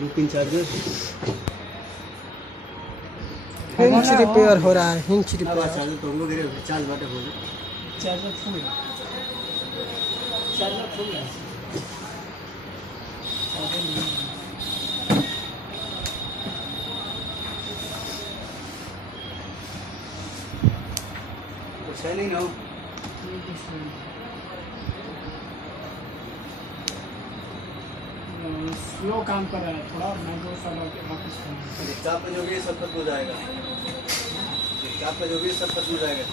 Looking charger Hinch repair हो रहा है, हिंच अब रिपेयर। चार्जर तो हमको गिरे चार्ज बाटे हो गए चार्जर फुल है, चार्जर फुल है, चार्जर नहीं है। कुछ है नहीं ना स्लो काम कर रहा है थोड़ा, मैं 2 साल वापस लैपटॉप में जो भी है सब खत्म हो जाएगा लैपटॉप का जो भी है सब खत्म हो जाएगा